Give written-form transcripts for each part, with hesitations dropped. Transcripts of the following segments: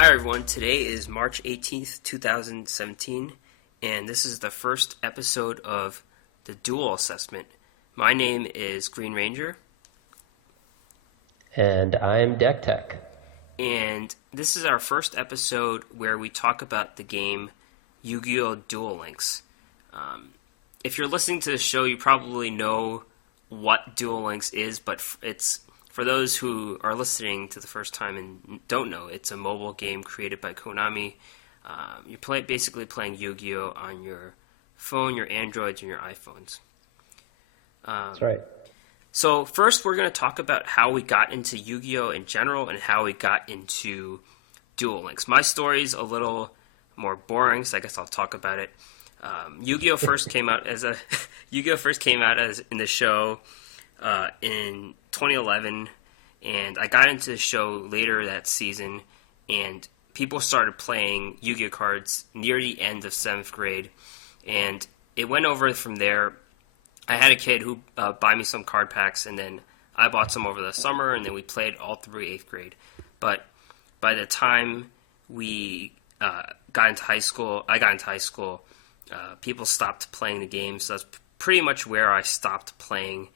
Hi everyone, today is March 18th, 2017, and this is the first episode of the Duel Assessment. My name is GreenRanger. And I'm Decktech. And this is our first episode where we talk about the game Yugioh Duel Links. If you're listening to the show, you probably know what Duel Links is, but it's for those who are listening to the first time and don't know, it's a mobile game created by Konami. You're basically playing Yu-Gi-Oh! On your phone, your Androids, and your iPhones. That's right. So first, we're going to talk about how we got into Yu-Gi-Oh! In general and how we got into Duel Links. My story's a little more boring, so I guess I'll talk about it. Yu-Gi-Oh! First came out as in the show in 2011, and I got into the show later that season, and people started playing Yu-Gi-Oh! Cards near the end of 7th grade, and it went over from there. I had a kid who buy me some card packs, and then I bought some over the summer, and then we played all through 8th grade. But by the time we got into high school, people stopped playing the game, so that's pretty much where I stopped playing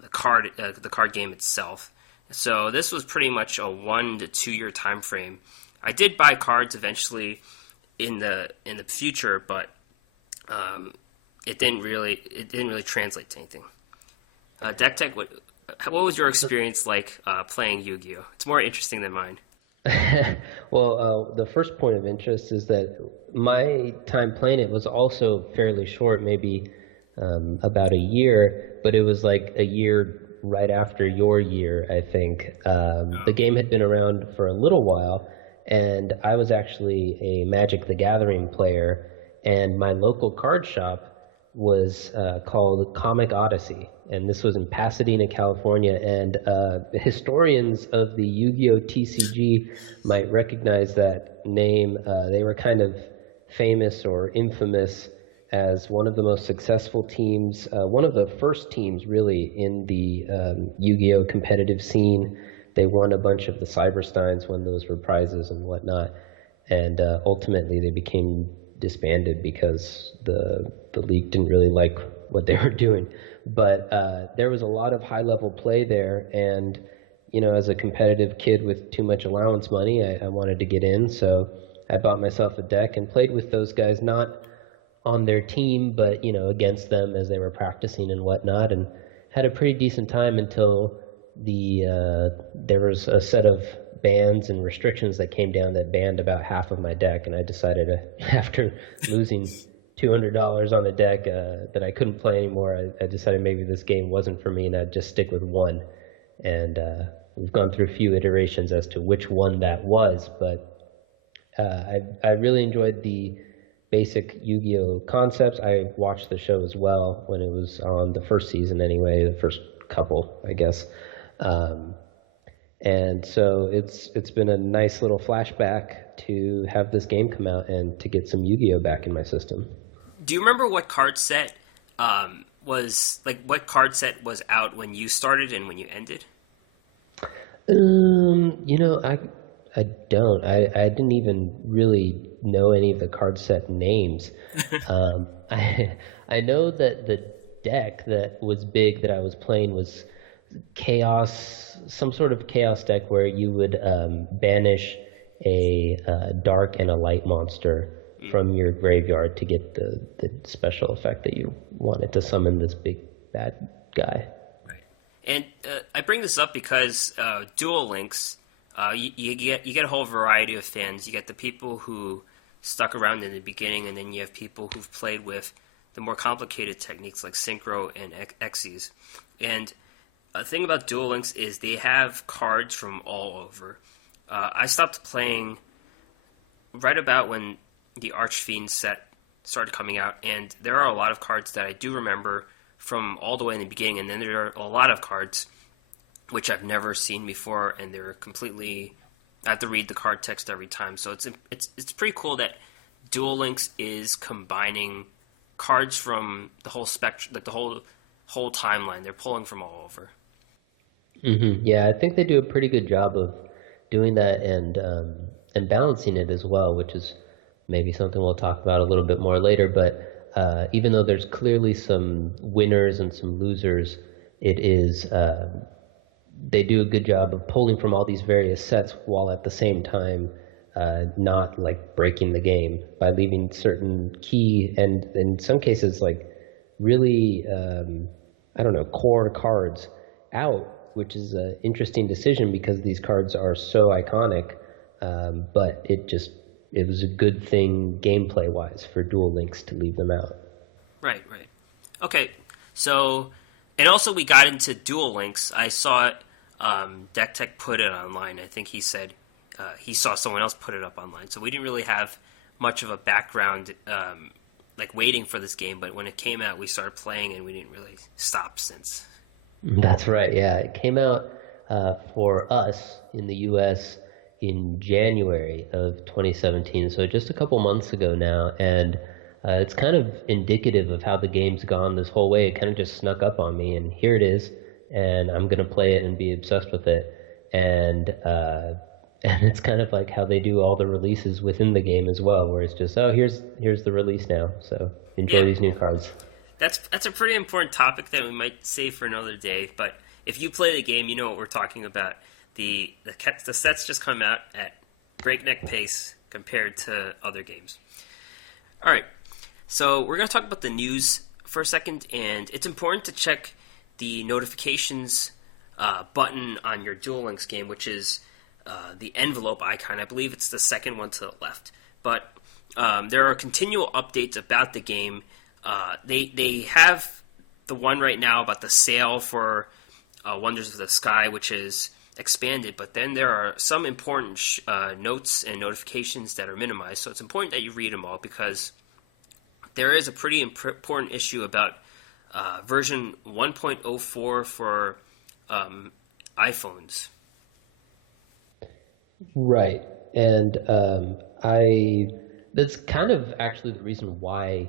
the card game itself. So this was pretty much a 1 to 2 year time frame. I did buy cards eventually in the future, but it didn't really translate to anything. Decktech, what was your experience like playing Yu-Gi-Oh? It's more interesting than mine. Well, the first point of interest is that my time playing it was also fairly short, maybe about a year, but it was like a year right after your year, I think. The game had been around for a little while, and I was actually a Magic the Gathering player, and my local card shop was called Comic Odyssey, and this was in Pasadena, California, and historians of the Yu-Gi-Oh! TCG might recognize that name. They were kind of famous or infamous as one of the most successful teams, one of the first teams really in the Yu-Gi-Oh! Competitive scene. They won a bunch of the Cybersteins, won those for prizes and whatnot, and ultimately they became disbanded because the league didn't really like what they were doing. But there was a lot of high-level play there, and as a competitive kid with too much allowance money, I wanted to get in, so I bought myself a deck and played with those guys, not on their team, but against them as they were practicing and whatnot, and had a pretty decent time until there was a set of bans and restrictions that came down that banned about half of my deck, and I decided after losing $200 on the deck that I couldn't play anymore. I decided maybe this game wasn't for me, and I'd just stick with one. And we've gone through a few iterations as to which one that was, but I really enjoyed the basic Yu-Gi-Oh! Concepts. I watched the show as well when it was on, the first season anyway, the first couple, I guess. And so it's been a nice little flashback to have this game come out and to get some Yu-Gi-Oh! Back in my system. Do you remember what card set was out when you started and when you ended? I don't. I didn't even really know any of the card set names. I know that the deck that was big that I was playing was Chaos, some sort of Chaos deck where you would banish a dark and a light monster from your graveyard to get the special effect that you wanted to summon this big bad guy. Right. And I bring this up because Duel Links, you get a whole variety of fans. You get the people who stuck around in the beginning, and then you have people who've played with the more complicated techniques like Synchro and Xyz. And the thing about Duel Links is they have cards from all over. I stopped playing right about when the Archfiend set started coming out, and there are a lot of cards that I do remember from all the way in the beginning, and then there are a lot of cards which I've never seen before, and they're completely... I have to read the card text every time, so it's pretty cool that Duel Links is combining cards from the whole spectrum, like the whole timeline. They're pulling from all over. Mm-hmm. Yeah, I think they do a pretty good job of doing that, and and balancing it as well, which is maybe something we'll talk about a little bit more later. But even though there's clearly some winners and some losers, it is they do a good job of pulling from all these various sets while at the same time not like breaking the game by leaving certain key and in some cases like really core cards out, which is an interesting decision because these cards are so iconic. But it was a good thing gameplay wise for Duel Links to leave them out. Right. Okay, so and also we got into Duel Links. I saw it. Decktech put it online. I think he said he saw someone else put it up online. So we didn't really have much of a background, like waiting for this game. But when it came out, we started playing, and we didn't really stop since. That's right. Yeah, it came out for us in the U.S. in January of 2017. So just a couple months ago now, and it's kind of indicative of how the game's gone this whole way. It kind of just snuck up on me, and here it is. And I'm going to play it and be obsessed with it. And it's kind of like how they do all the releases within the game as well, where it's just, oh, here's the release now, so enjoy these new cards. That's a pretty important topic that we might save for another day, but if you play the game, you know what we're talking about. The sets just come out at breakneck pace compared to other games. All right, so we're going to talk about the news for a second, and it's important to check the notifications button on your Duel Links game, which is the envelope icon. I believe it's the second one to the left. But there are continual updates about the game. They have the one right now about the sale for Wonders of the Sky, which is expanded. But then there are some important notes and notifications that are minimized. So it's important that you read them all because there is a pretty important issue about version 1.04 for iPhones. Right. And that's kind of actually the reason why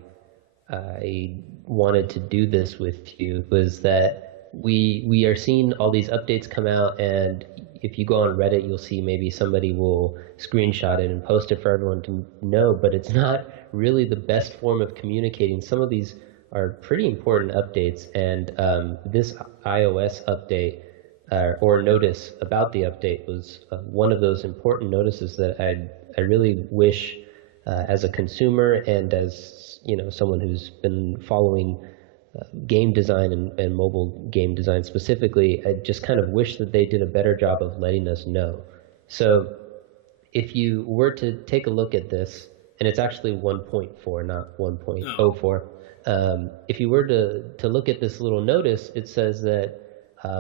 I wanted to do this with you, was that we are seeing all these updates come out, and if you go on Reddit, you'll see maybe somebody will screenshot it and post it for everyone to know, but it's not really the best form of communicating. Some of these are pretty important updates, and this iOS update or notice about the update was one of those important notices that I really wish as a consumer and as someone who's been following game design and mobile game design specifically, I just kind of wish that they did a better job of letting us know. So if you were to take a look at this, and it's actually 1.4, not 1.04. If you were to look at this little notice, it says that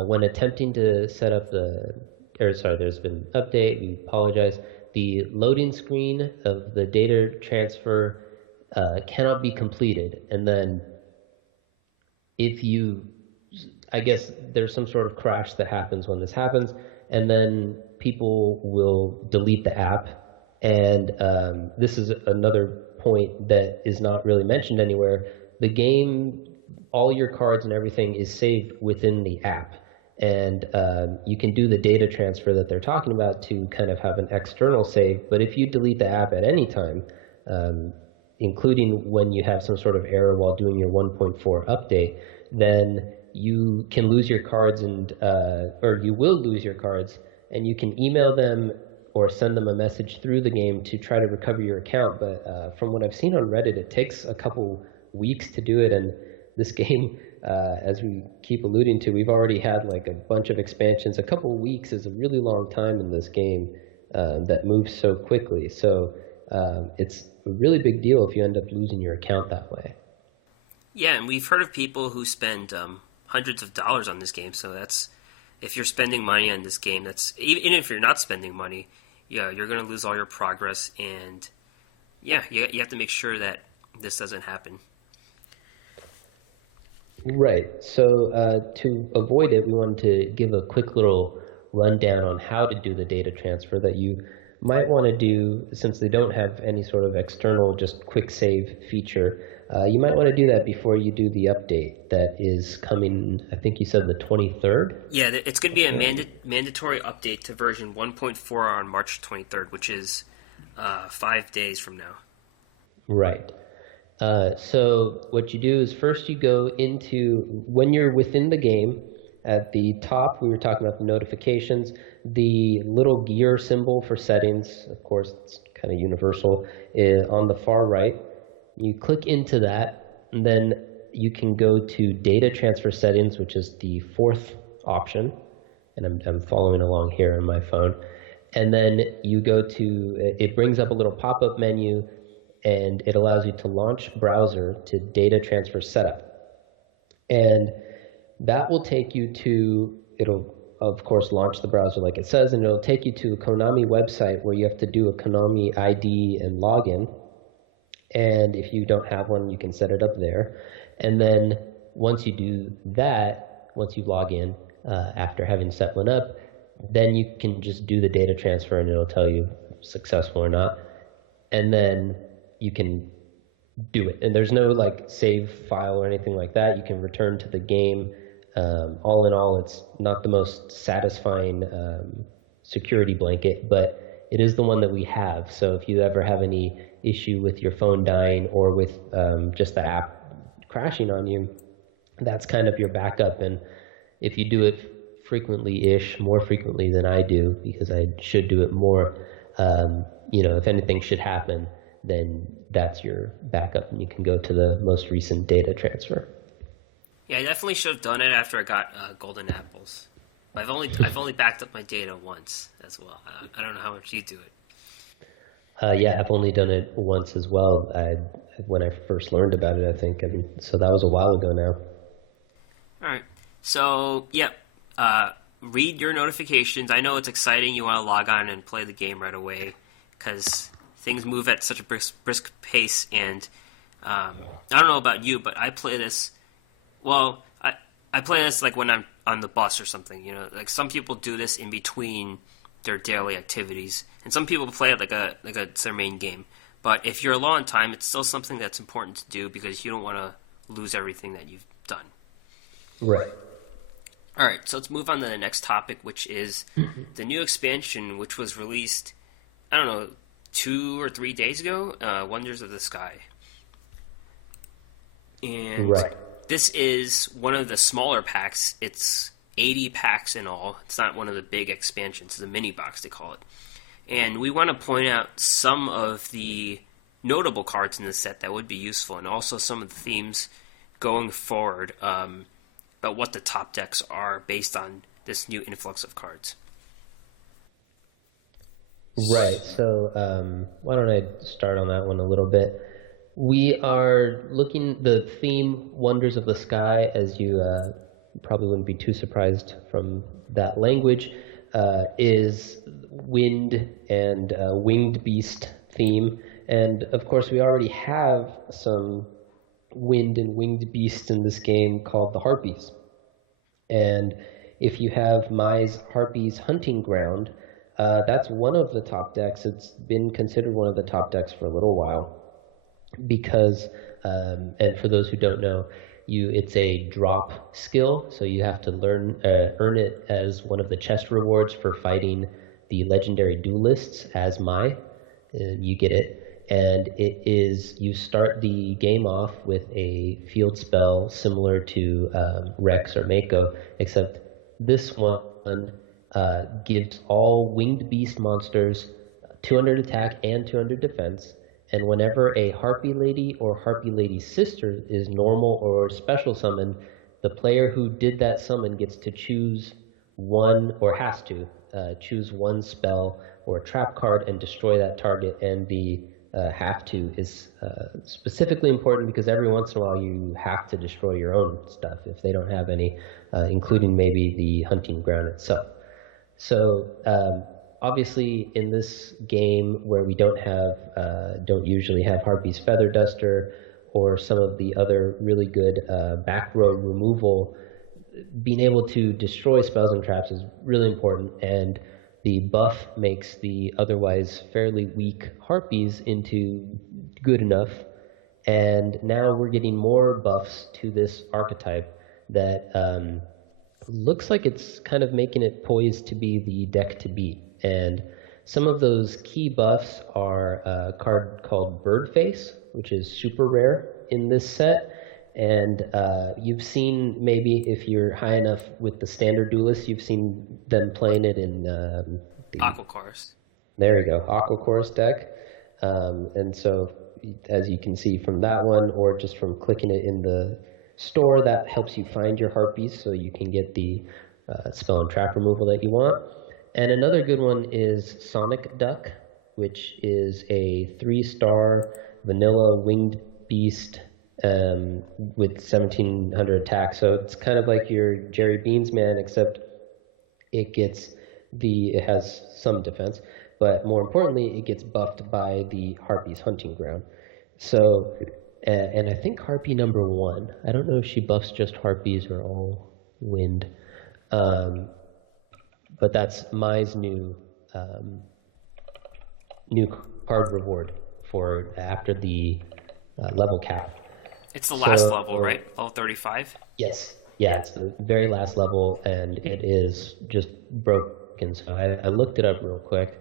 when attempting to set up there's been an update, we apologize. The loading screen of the data transfer cannot be completed. And then I guess there's some sort of crash that happens when this happens, and then people will delete the app. And this is another point that is not really mentioned anywhere. The game, all your cards and everything is saved within the app. And you can do the data transfer that they're talking about to kind of have an external save. But if you delete the app at any time, including when you have some sort of error while doing your 1.4 update, then you can lose your cards or you will lose your cards, and you can email them or send them a message through the game to try to recover your account. But from what I've seen on Reddit, it takes a couple weeks to do it, and this game, as we keep alluding to, we've already had like a bunch of expansions. A couple weeks is a really long time in this game that moves so quickly. So it's a really big deal if you end up losing your account that way. Yeah, and we've heard of people who spend hundreds of dollars on this game. So that's, if you're spending money on this game, that's even if you're not spending money, yeah, you're going to lose all your progress, and yeah, you have to make sure that this doesn't happen. Right. So to avoid it, we wanted to give a quick little rundown on how to do the data transfer that you might want to do, since they don't have any sort of external just quick save feature. You might want to do that before you do the update that is coming, I think you said the 23rd? Yeah, it's going to be a mandatory update to version 1.4 on March 23rd, which is 5 days from now. Right. So what you do is first you go into, when you're within the game, at the top, we were talking about the notifications, the little gear symbol for settings, of course, it's kind of universal, on the far right. You click into that, and then you can go to data transfer settings, which is the fourth option, and I'm following along here on my phone. And then you go to, it brings up a little pop-up menu, and it allows you to launch browser to data transfer setup. And that will take you to, it'll of course launch the browser like it says, and it'll take you to a Konami website where you have to do a Konami ID and login. And if you don't have one, you can set it up there. And then once you do that, once you log in after having set one up, then you can just do the data transfer and it'll tell you successful or not. And then you can do it. And there's no like save file or anything like that. You can return to the game. All in all, it's not the most satisfying security blanket, but it is the one that we have. So if you ever have any issue with your phone dying or with just the app crashing on you, that's kind of your backup. And if you do it frequently-ish, more frequently than I do, because I should do it more, if anything should happen, then that's your backup, and you can go to the most recent data transfer. Yeah, I definitely should have done it after I got golden apples. I've only backed up my data once as well. I don't know how much you do it. Yeah, I've only done it once as well. When I first learned about it, I think. So that was a while ago now. All right. So, read your notifications. I know it's exciting. You want to log on and play the game right away because things move at such a brisk pace. And I don't know about you, but I play this. Well, I play this like when I'm on the bus or something. Like some people do this in between their daily activities, and some people play it like it's their main game. But if you're low on time, it's still something that's important to do because you don't want to lose everything that you've done. Right. All right, so let's move on to the next topic, which is the new expansion, which was released, 2 or 3 days ago, Wonders of the Sky. And This is one of the smaller packs. It's 80 packs in all. It's not one of the big expansions. It's a mini box, they call it. And we want to point out some of the notable cards in the set that would be useful, and also some of the themes going forward, about what the top decks are based on this new influx of cards. Right. So why don't I start on that one a little bit? We are looking, the theme Wonders of the Sky, as you probably wouldn't be too surprised from that language, is wind and winged beast theme. And of course we already have some wind and winged beasts in this game called the Harpies. And if you have Mai's Harpies Hunting Ground, that's one of the top decks. It's been considered one of the top decks for a little while because, and for those who don't know, it's a drop skill, so you have to earn it as one of the chest rewards for fighting the legendary duelists as Mai. You get it. And it is, you start the game off with a field spell similar to Rex or Mako, except this one gives all winged beast monsters 200 attack and 200 defense, and whenever a Harpy Lady or Harpy Lady's sister is normal or special summoned, the player who did that summon gets to choose one, or has to choose one spell or trap card and destroy that target, and the have to is specifically important because every once in a while you have to destroy your own stuff if they don't have any, including maybe the hunting ground itself. So obviously in this game where we don't usually have Harpy's Feather Duster or some of the other really good back row removal, being able to destroy spells and traps is really important, and the buff makes the otherwise fairly weak Harpies into good enough, and now we're getting more buffs to this archetype that looks like it's kind of making it poised to be the deck to beat. And Some of those key buffs are a card called Birdface, which is super rare in this set. And you've seen, maybe if you're high enough with the standard duelists, you've seen them playing it in the Aquacourse. There you go, Aquacourse deck. And so, as you can see from that one, or just from clicking it in the store, that helps you find your Harpies so you can get the spell and trap removal that you want. And another good one is Sonic Duck, which is a 3-star vanilla winged beast with 1700 attack. So it's kind of like your Jerry Beans man, except it has some defense, but more importantly, it gets buffed by the Harpies Hunting Ground. So, and I think Harpy number 1, I don't know if she buffs just Harpies or all wind, but that's Mai's new card reward for after the level cap. It's the last level, right? Level 35? Yes. Yeah, it's the very last level, and it is just broken. So I looked it up real quick.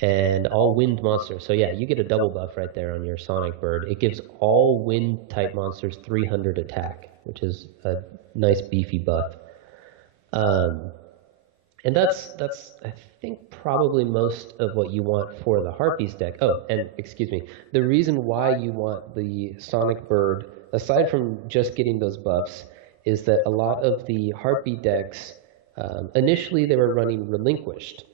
And all wind monsters. So yeah, you get a double buff right there on your Sonic Bird. It gives all wind type monsters 300 attack, which is a nice beefy buff. And that's I think probably most of what you want for the Harpies deck. Oh, and excuse me, the reason why you want the Sonic Bird, aside from just getting those buffs, is that a lot of the Harpy decks, initially they were running Relinquished.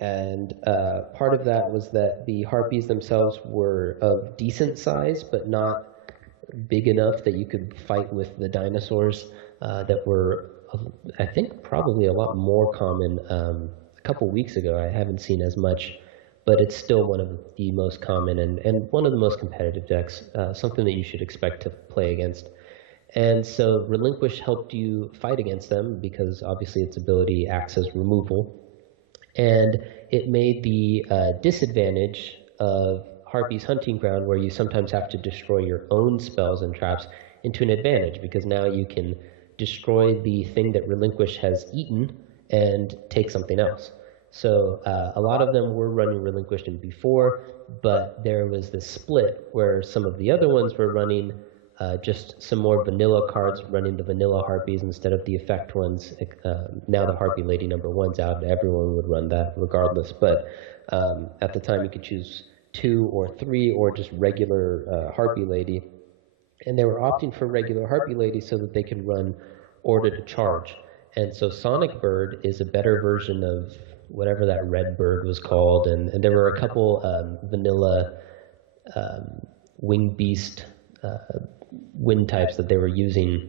And part of that was that the Harpies themselves were of decent size, but not big enough that you could fight with the dinosaurs that were, I think, probably a lot more common. A couple weeks ago, I haven't seen as much, but it's still one of the most common and one of the most competitive decks, something that you should expect to play against. And so Relinquish helped you fight against them because obviously its ability acts as removal. And it made the disadvantage of Harpy's Hunting Ground, where you sometimes have to destroy your own spells and traps, into an advantage, because now you can destroy the thing that Relinquish has eaten and take something else. So a lot of them were running Relinquished before, but there was this split where some of the other ones were running just some more vanilla cards, running the vanilla Harpies instead of the effect ones. Now the Harpy Lady number 1's out, everyone would run that regardless. But at the time, you could choose 2 or 3 or just regular Harpy Lady. And they were opting for regular Harpy Lady so that they could run Order to Charge. And so Sonic Bird is a better version of whatever that red bird was called. And there were a couple vanilla winged beast wind types that they were using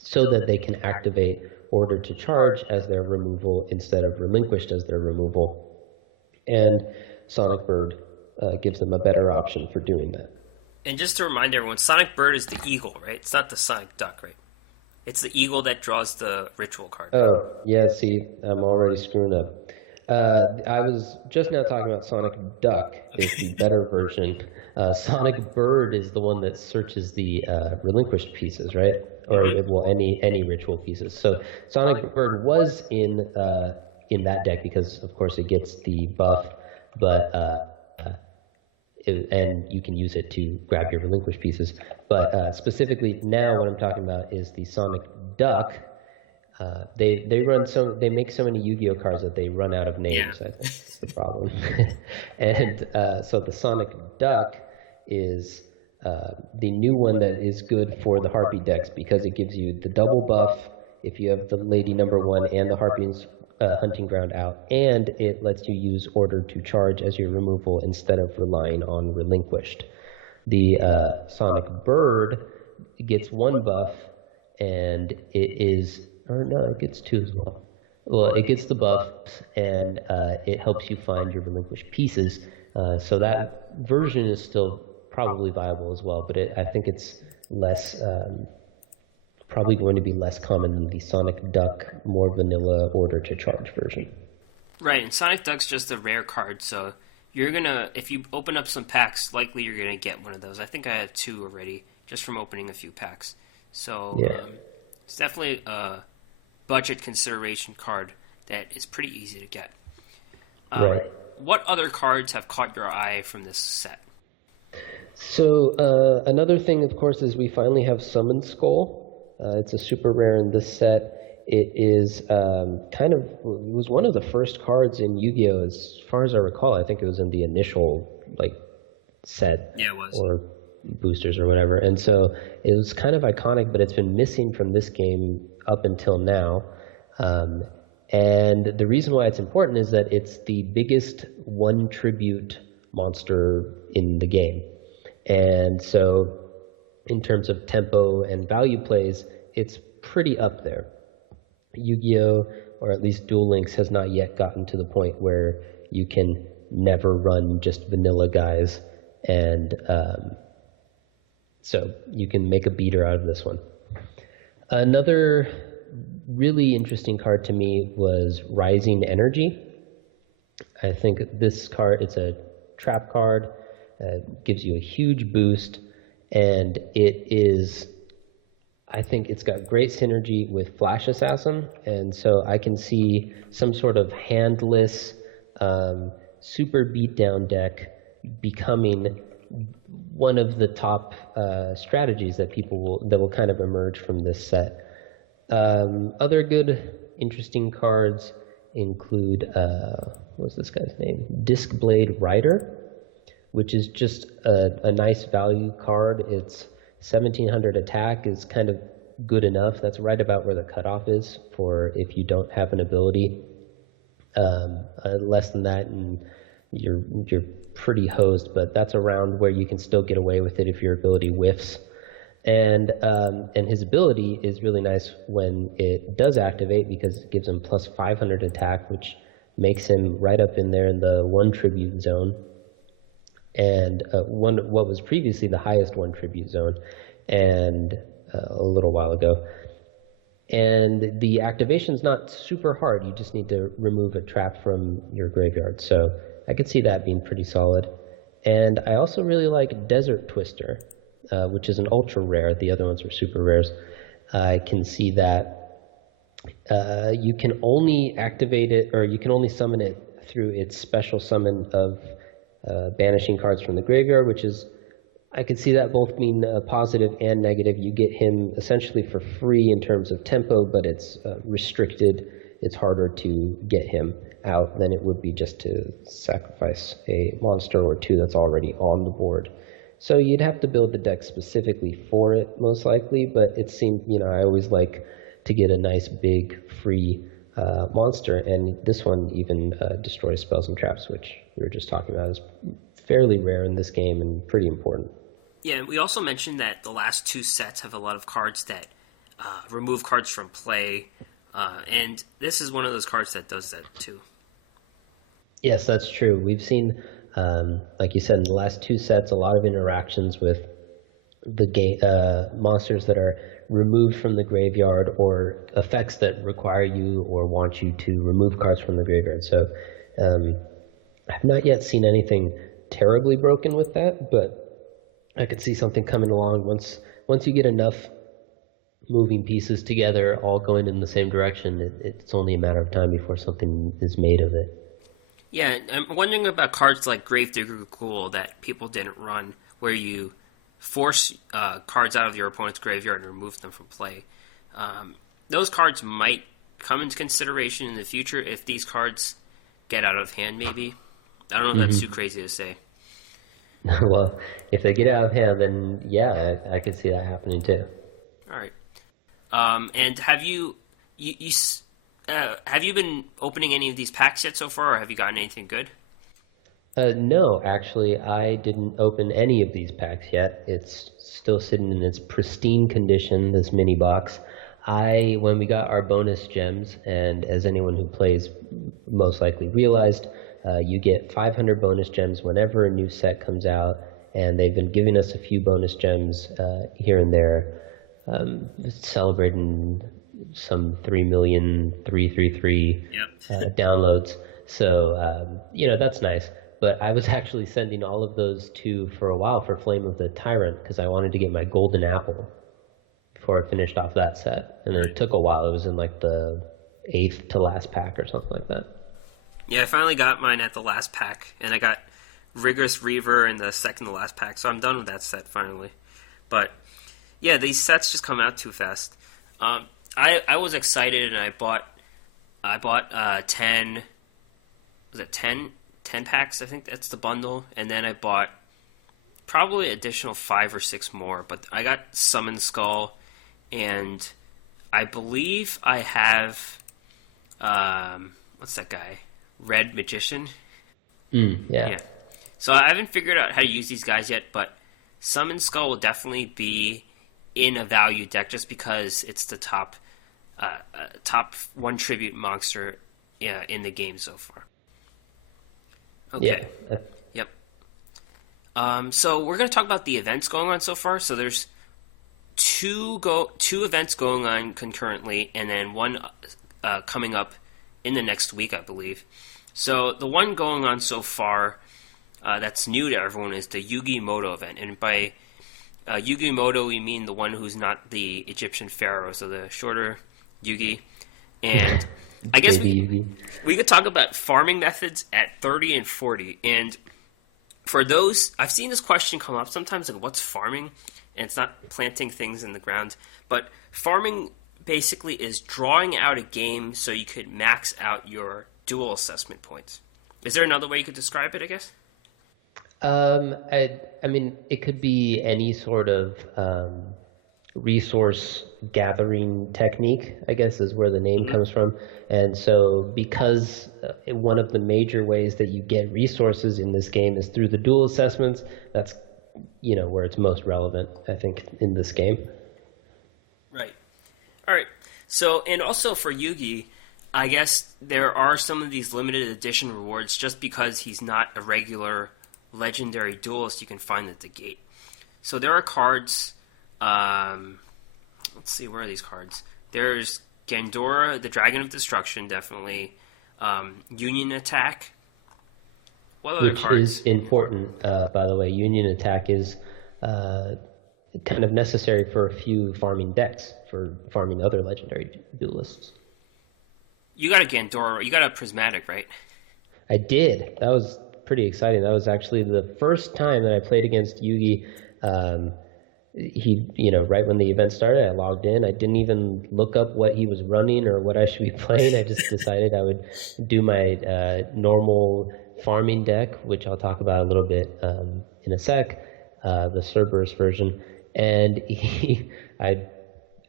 so that they can activate Order to Charge as their removal instead of Relinquished as their removal. And Sonic Bird gives them a better option for doing that. And just to remind everyone, Sonic Bird is the eagle, right? It's not the Sonic Duck, right? It's the eagle that draws the ritual card. Oh, yeah, see, I'm already screwing up. I was just now talking about Sonic Duck is the better version. Sonic Bird is the one that searches the Relinquished pieces, right? Or well, any ritual pieces. So Sonic Bird was in that deck because, of course, it gets the buff, but and you can use it to grab your Relinquished pieces. But specifically now, what I'm talking about is the Sonic Duck. They make so many Yu-Gi-Oh cards that they run out of names. Yeah. I think that's the problem. And so the Sonic Duck is the new one that is good for the Harpy decks because it gives you the double buff if you have the Lady number 1 and the Harpies Hunting Ground out, and it lets you use Order to Charge as your removal instead of relying on Relinquished. The Sonic Bird gets 1 buff, and it gets 2 as well. Well, it gets the buffs, and it helps you find your Relinquished pieces. So that version is still probably viable as well, but I think it's less, probably going to be less common than the Sonic Duck, more vanilla Order to Charge version. Right, and Sonic Duck's just a rare card, so you're gonna, if you open up some packs, likely you're gonna get one of those. I think I have 2 already, just from opening a few packs. So yeah. It's definitely a budget consideration card that is pretty easy to get. Right. What other cards have caught your eye from this set? So another thing, of course, is we finally have Summon Skull. It's a super rare in this set. It is it was one of the first cards in Yu-Gi-Oh! As far as I recall. I think it was in the initial set. Yeah, it was. Or boosters or whatever. And so it was kind of iconic, but it's been missing from this game up until now. And the reason why it's important is that it's the biggest one tribute monster in the game. And so in terms of tempo and value plays, it's pretty up there. Yu-Gi-Oh! Or at least Duel Links has not yet gotten to the point where you can never run just vanilla guys, and so you can make a beater out of this one. Another really interesting card to me was Rising Energy. I think this card, it's a trap card, gives you a huge boost, and I think it's got great synergy with Flash Assassin, and so I can see some sort of handless super beatdown deck becoming one of the top strategies that will kind of emerge from this set. Other good, interesting cards include what's this guy's name? Discblade Rider, which is just a nice value card. It's 1700 attack is kind of good enough. That's right about where the cutoff is for if you don't have an ability. Less than that, and you're pretty hosed. But that's around where you can still get away with it if your ability whiffs. And his ability is really nice when it does activate, because it gives him plus 500 attack, which makes him right up in there in the one tribute zone. And what was previously the highest one tribute zone, and a little while ago. And the activation's not super hard. You just need to remove a trap from your graveyard. So I could see that being pretty solid. And I also really like Desert Twister, which is an ultra rare. The other ones are super rares. I can see that you can only activate it, or you can only summon it through its special summon of banishing cards from the graveyard, which is, I could see that both mean positive and negative. You get him essentially for free in terms of tempo, but it's restricted. It's harder to get him out than it would be just to sacrifice a monster or two that's already on the board. So you'd have to build the deck specifically for it, most likely, but it seemed, I always like to get a nice big free monster, and this one even destroys spells and traps, which we were just talking about, is fairly rare in this game and pretty important. Yeah, and we also mentioned that the last two sets have a lot of cards that remove cards from play, and this is one of those cards that does that too. Yes, that's true. We've seen, like you said, in the last two sets, a lot of interactions with the game monsters that are removed from the graveyard, or effects that require you or want you to remove cards from the graveyard. So I've not yet seen anything terribly broken with that, but I could see something coming along once you get enough moving pieces together, all going in the same direction. It's only a matter of time before something is made of it. Yeah, I'm wondering about cards like Gravedigger Ghoul that people didn't run, where you force cards out of your opponent's graveyard and remove them from play. Those cards might come into consideration in the future if these cards get out of hand, maybe. I don't know if that's too crazy to say. Well, if they get out of hand, then yeah, I could see that happening too. All right. And have you been opening any of these packs yet so far, or have you gotten anything good? No, actually, I didn't open any of these packs yet. It's still sitting in its pristine condition, this mini box. When we got our bonus gems, and as anyone who plays most likely realized, you get 500 bonus gems whenever a new set comes out, and they've been giving us a few bonus gems here and there, celebrating some 3,333,000 downloads. So, that's nice. But I was actually sending all of those for a while for Flame of the Tyrant, because I wanted to get my golden apple before I finished off that set. And then it took a while. It was in like the 8th to last pack or something like that. Yeah, I finally got mine at the last pack, and I got Rigorous Reaver in the second to last pack, so I'm done with that set finally. But yeah, these sets just come out too fast. I was excited, and I bought 10. Was it 10 packs? I think that's the bundle, and then I bought probably additional 5 or 6 more. But I got Summon Skull, and I believe I have what's that guy? Red Magician. Yeah. So I haven't figured out how to use these guys yet, but Summon Skull will definitely be in a value deck just because it's the top one tribute monster in the game so far. Okay. Yeah. Yep. So we're going to talk about the events going on so far. So there's two events going on concurrently, and then one coming up in the next week, I believe. So the one going on so far that's new to everyone is the Yugi Muto event. And by Yugi Muto, we mean the one who's not the Egyptian pharaoh, so the shorter Yugi. And I guess we could talk about farming methods at 30 and 40. And for those, I've seen this question come up sometimes, like, what's farming? And it's not planting things in the ground. But farming basically is drawing out a game so you could max out your duel assessment points. Is there another way you could describe it, I guess? I mean, it could be any sort of resource gathering technique, I guess, is where the name comes from. And so because one of the major ways that you get resources in this game is through the duel assessments, that's, where it's most relevant, I think, in this game. Right. All right. So, and also for Yugi, I guess there are some of these limited edition rewards just because he's not a regular legendary duelist you can find at the gate. So there are cards. Let's see, where are these cards? There's Gandora, the Dragon of Destruction, definitely. Union Attack. What other cards? Which is important, by the way. Union Attack is kind of necessary for a few farming decks, for farming other legendary duelists. You got a Gandora. You got a Prismatic, right? I did. That was pretty exciting. That was actually the first time that I played against Yugi. He, right when the event started, I logged in. I didn't even look up what he was running or what I should be playing. I just decided I would do my normal farming deck, which I'll talk about a little bit in a sec, the Cerberus version. And I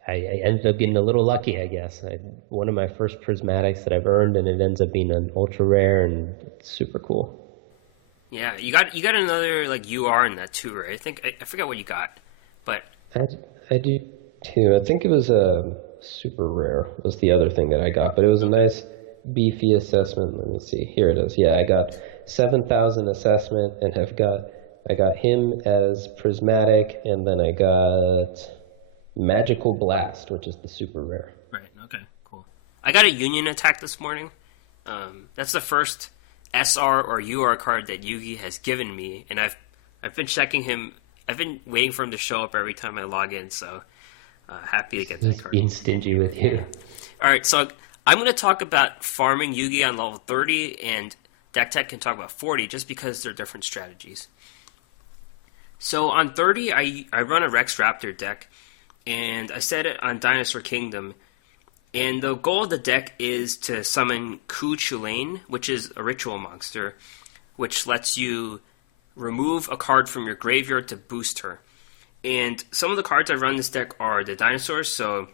ended up getting a little lucky, I guess. One of my first prismatics that I've earned, and it ends up being an ultra rare, and it's super cool. Yeah, you got another UR in that too, right? I forgot what you got, but I do too. I think it was a super rare was the other thing that I got, but it was a nice beefy assessment. Let me see. Here it is. Yeah, I got 7,000 assessment, and I got him as prismatic, and then I got Magical Blast, which is the super rare. Right. Okay. Cool. I got a Union Attack this morning. That's the first SR or UR card that Yugi has given me, and I've been checking him. I've been waiting for him to show up every time I log in, so happy to get that card. Being stingy with you. All right, so I'm going to talk about farming Yugi on level 30, and Decktech can talk about 40, just because they're different strategies. So on 30, I run a Rex Raptor deck, and I set it on Dinosaur Kingdom. And the goal of the deck is to summon Cu Chulainn, which is a ritual monster, which lets you remove a card from your graveyard to boost her. And some of the cards I run in this deck are the dinosaurs, so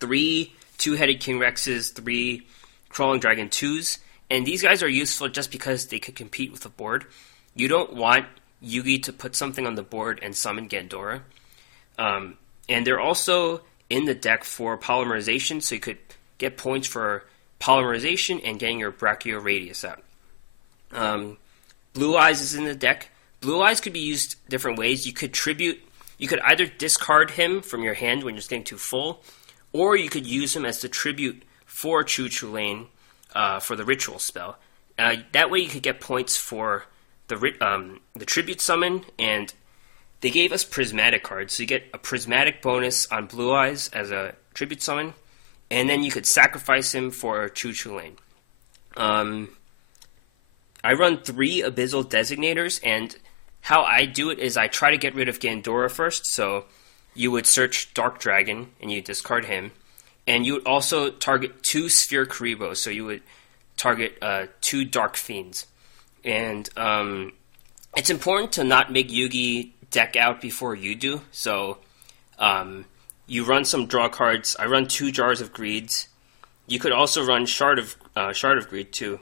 3 two-headed King Rexes, 3 Crawling Dragon 2s, and these guys are useful just because they could compete with the board. You don't want Yugi to put something on the board and summon Gandora. And they're also in the deck for polymerization, so you could get points for polymerization and getting your Brachio Radius out. Blue Eyes is in the deck. Blue Eyes could be used different ways. You could either discard him from your hand when you're getting too full, or you could use him as the tribute for Cu Chulainn for the ritual spell. That way you could get points for the tribute summon, and they gave us prismatic cards, so you get a prismatic bonus on Blue Eyes as a tribute summon, and then you could sacrifice him for Cu Chulainn. I run 3 Abyssal Designators, and how I do it is I try to get rid of Gandora first. So you would search Dark Dragon, and you discard him. And you would also target 2 Sphere Karibo, so you would target 2 Dark Fiends. And it's important to not make Yugi deck out before you do. So you run some draw cards. I run 2 Jars of Greeds. You could also run Shard of Greed too.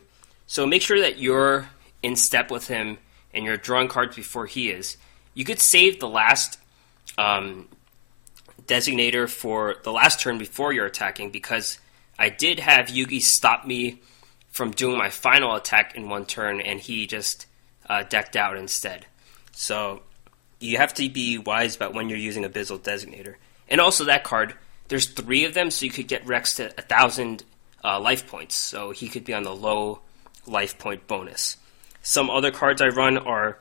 So make sure that you're in step with him and you're drawing cards before he is. You could save the last designator for the last turn before you're attacking, because I did have Yugi stop me from doing my final attack in one turn, and he just decked out instead. So you have to be wise about when you're using Abyssal Designator. And also that card, there's 3 of them, so you could get Rex to 1,000 life points. So he could be on the low life point bonus. Some other cards I run are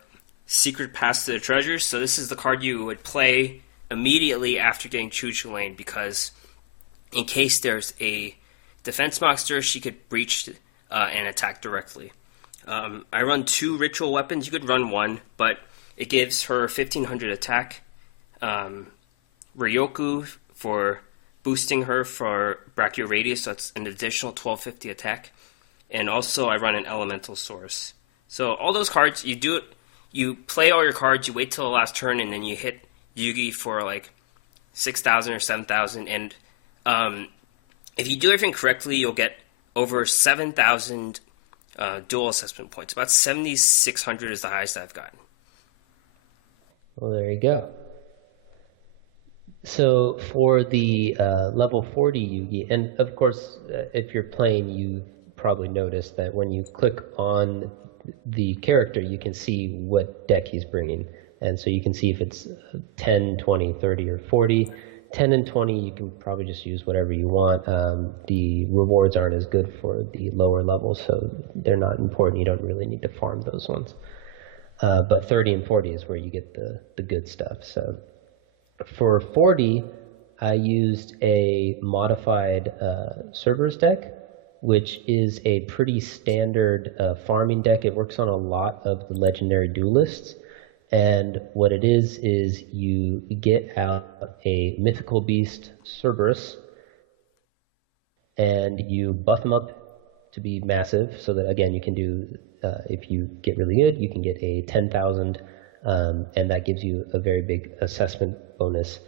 Secret Pass to the Treasures. So this is the card you would play immediately after getting Cu Chulainn, because in case there's a defense monster, she could breach and attack directly. I run 2 ritual weapons. You could run 1, but it gives her 1,500 attack. Ryoku for boosting her for Brachio Radius, so it's an additional 1,250 attack. And also I run an Elemental Source. So all those cards, you do it. You play all your cards, you wait till the last turn, and then you hit Yugi for like 6,000 or 7,000. And if you do everything correctly, you'll get over 7,000 duel assessment points. About 7,600 is the highest I've gotten. Well, there you go. So for the level 40 Yugi, and of course, if you're playing, you probably noticed that when you click on the character, you can see what deck he's bringing. And so you can see if it's 10, 20, 30, or 40. 10 and 20, you can probably just use whatever you want. The rewards aren't as good for the lower levels, so they're not important. You don't really need to farm those ones. But 30 and 40 is where you get the good stuff. So for 40, I used a modified Cerberus deck, which is a pretty standard farming deck. It works on a lot of the legendary duelists. And what it is you get out a mythical beast, Cerberus, and you buff them up to be massive, so that, again, you can do, if you get really good, you can get a 10,000, and that gives you a very big assessment bonus.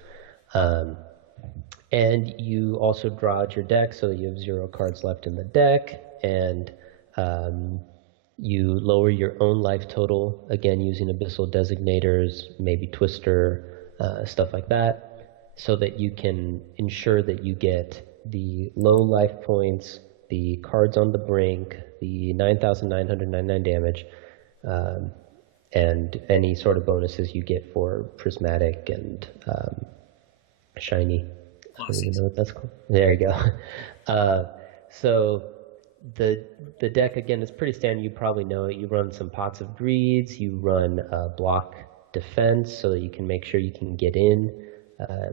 And you also draw out your deck, so that you have 0 cards left in the deck, and you lower your own life total, again, using Abyssal Designators, maybe Twister, stuff like that, so that you can ensure that you get the low life points, the cards on the brink, the 9,999 damage, and any sort of bonuses you get for Prismatic and Shiny. I don't even know what that's called. There you go. So the deck, again, is pretty standard. You probably know it. You run some Pots of Greeds. You run block defense so that you can make sure you can get in.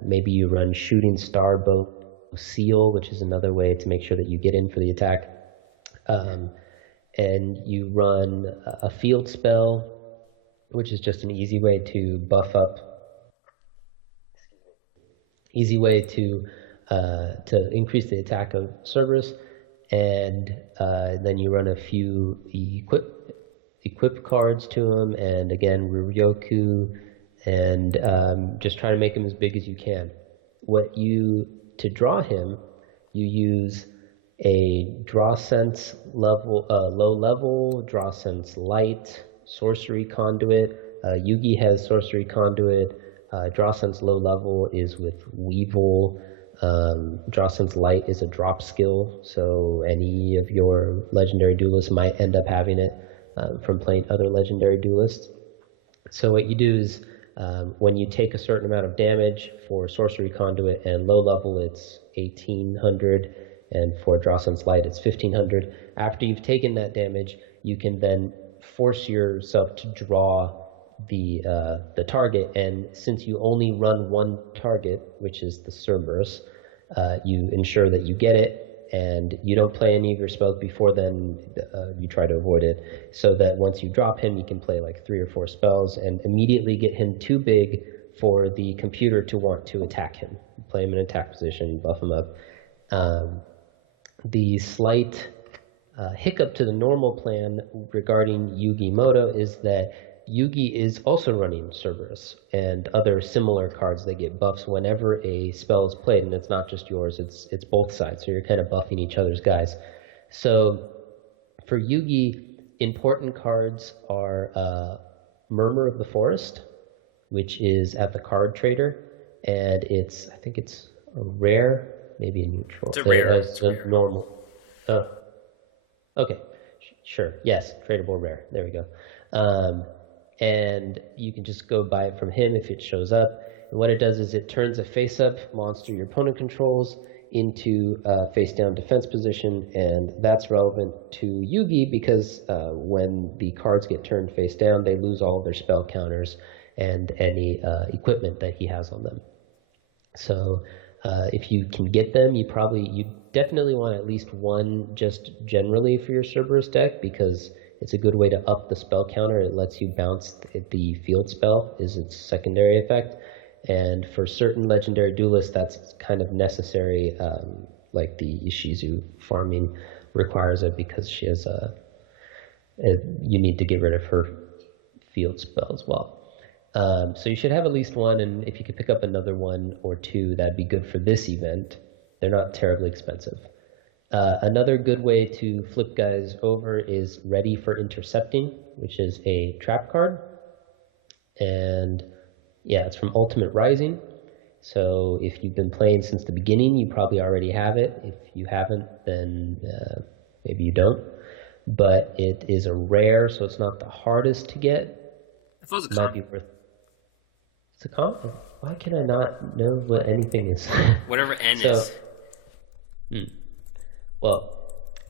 Maybe you run Shooting Star Bow Seal, which is another way to make sure that you get in for the attack. And you run a Field Spell, which is just an easy way to buff up. Easy way to increase the attack of Cerberus. And then you run a few equip cards to him, and again, Ryoku, and just try to make him as big as you can. To draw him, you use a Draw Sense level, low level, Draw Sense light, Sorcery Conduit. Yugi has Sorcery Conduit. Draw Sense low level is with Weevil. Draw Sense Light is a drop skill, so any of your legendary duelists might end up having it from playing other legendary duelists. So what you do is when you take a certain amount of damage for Sorcery Conduit and low level, it's 1,800, and for Draw Sense Light, it's 1,500. After you've taken that damage, you can then force yourself to draw the target, and since you only run one target, which is the Cerberus, you ensure that you get it, and you don't play any of your spells before then. You try to avoid it, so that once you drop him, you can play like 3 or 4 spells and immediately get him too big for the computer to want to attack him. Play him in attack position, buff him up. The slight hiccup to the normal plan regarding Yugi Muto is that Yugi is also running Cerberus and other similar cards that get buffs whenever a spell is played, and it's not just yours, it's both sides, so you're kind of buffing each other's guys. So for Yugi, important cards are Murmur of the Forest, which is at the card trader, and I think it's a rare, maybe a neutral. It's a rare. It's a rare. Normal. Oh, okay, sure, yes, tradable rare, there we go. And you can just go buy it from him if it shows up. And what it does is it turns a face-up monster your opponent controls into a face-down defense position, and that's relevant to Yugi because when the cards get turned face-down, they lose all of their spell counters and any equipment that he has on them. So if you can get them, you definitely want at least one just generally for your Cerberus deck, because it's a good way to up the spell counter. It lets you bounce the field spell is its secondary effect. And for certain legendary duelists, that's kind of necessary, like the Ishizu farming requires it because she has you need to get rid of her field spell as well. So you should have at least one, and if you could pick up another 1 or 2, that'd be good for this event. They're not terribly expensive. Another good way to flip guys over is Ready for Intercepting, which is a trap card. And yeah, it's from Ultimate Rising. So if you've been playing since the beginning, you probably already have it. If you haven't, then maybe you don't. But it is a rare, so it's not the hardest to get. I thought it was a It might be worth. It's a comp. Why can I not know what anything is? Whatever N is. Well,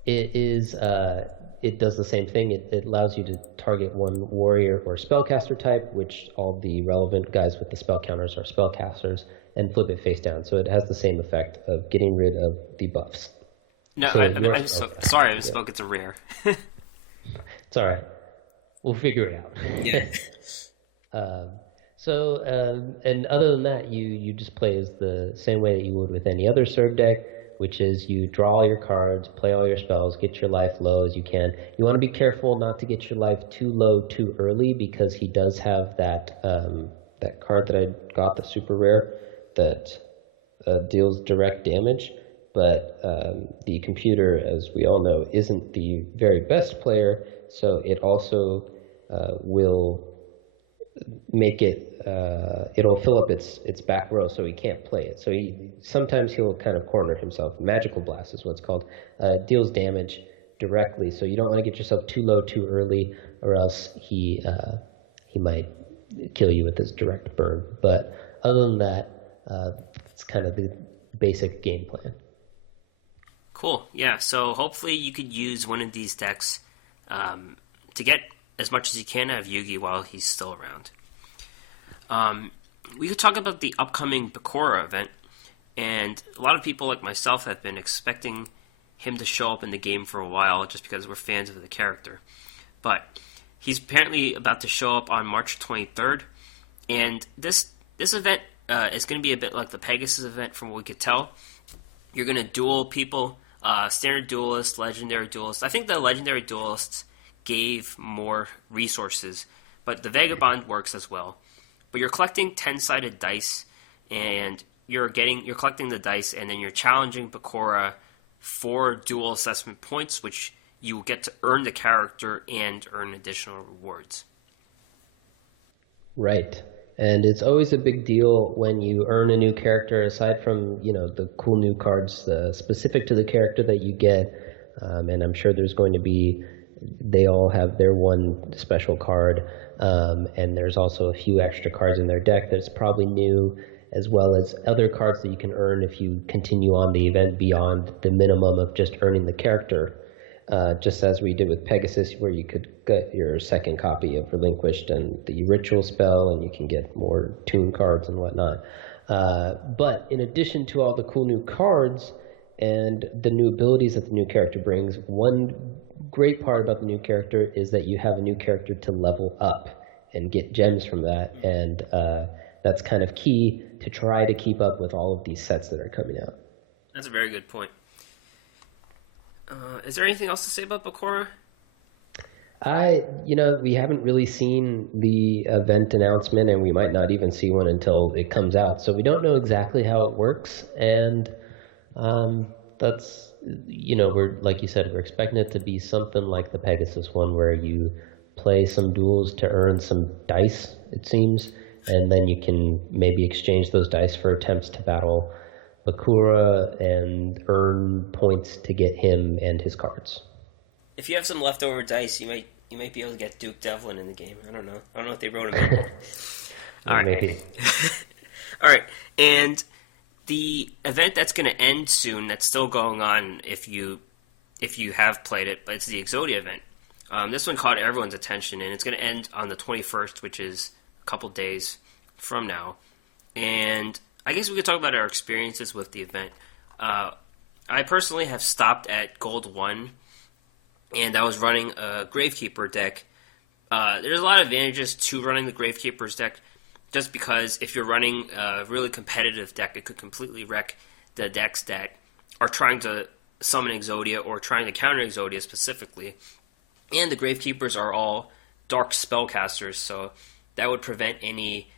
it is. It does the same thing. It allows you to target one warrior or spellcaster type, which all the relevant guys with the spell counters are spellcasters, and flip it face down. So it has the same effect of getting rid of the buffs. No, So sorry, I misspoke. It's a rare. It's all right. We'll figure it out. Yeah. And other than that, you just play as the same way that you would with any other Cerb deck, which is you draw all your cards, play all your spells, get your life low as you can. You want to be careful not to get your life too low too early, because he does have that card that I got, the super rare, that deals direct damage. But the computer, as we all know, isn't the very best player, so it also will make it it'll fill up its back row, so he can't play it. So sometimes he'll kind of corner himself. Magical Blast is what it's called. Deals damage directly, so you don't want to get yourself too low too early, or else he might kill you with his direct burn. But other than that, it's kind of the basic game plan. Cool. Yeah. So hopefully you could use one of these decks to get as much as you can out of Yugi while he's still around. We could talk about the upcoming Bakura event, and a lot of people like myself have been expecting him to show up in the game for a while just because we're fans of the character. But he's apparently about to show up on March 23rd, and this event is going to be a bit like the Pegasus event from what we could tell. You're going to duel people, standard duelist, legendary duelist. I think the legendary duelists gave more resources, but the Vagabond works as well. But you're collecting 10-sided dice, and you're collecting the dice, and then you're challenging Bakura for duel assessment points, which you will get to earn the character and earn additional rewards. Right. And it's always a big deal when you earn a new character, aside from, the cool new cards specific to the character that you get. And I'm sure there's going to be, they all have their one special card. And there's also a few extra cards in their deck that's probably new, as well as other cards that you can earn if you continue on the event beyond the minimum of just earning the character. Just as we did with Pegasus, where you could get your second copy of Relinquished and the ritual spell, and you can get more tune cards and whatnot. But in addition to all the cool new cards, and the new abilities that the new character brings. One great part about the new character is that you have a new character to level up and get gems from that, and that's kind of key to try to keep up with all of these sets that are coming out. That's a very good point. Is there anything else to say about Bakura? We haven't really seen the event announcement, and we might not even see one until it comes out. So we don't know exactly how it works, and that's, we're, like you said, we're expecting it to be something like the Pegasus one, where you play some duels to earn some dice, it seems, and then you can maybe exchange those dice for attempts to battle Bakura and earn points to get him and his cards. If you have some leftover dice, you might be able to get Duke Devlin in the game. I don't know if they wrote him in. All right. Maybe. All right. And the event that's going to end soon, that's still going on if you have played it, but it's the Exodia event. This one caught everyone's attention, and it's going to end on the 21st, which is a couple days from now. And I guess we could talk about our experiences with the event. I personally have stopped at Gold 1, and I was running a Gravekeeper deck. There's a lot of advantages to running the Gravekeepers deck, just because if you're running a really competitive deck, it could completely wreck the decks that are trying to summon Exodia or trying to counter Exodia specifically. And the Gravekeepers are all dark spellcasters, so that would prevent any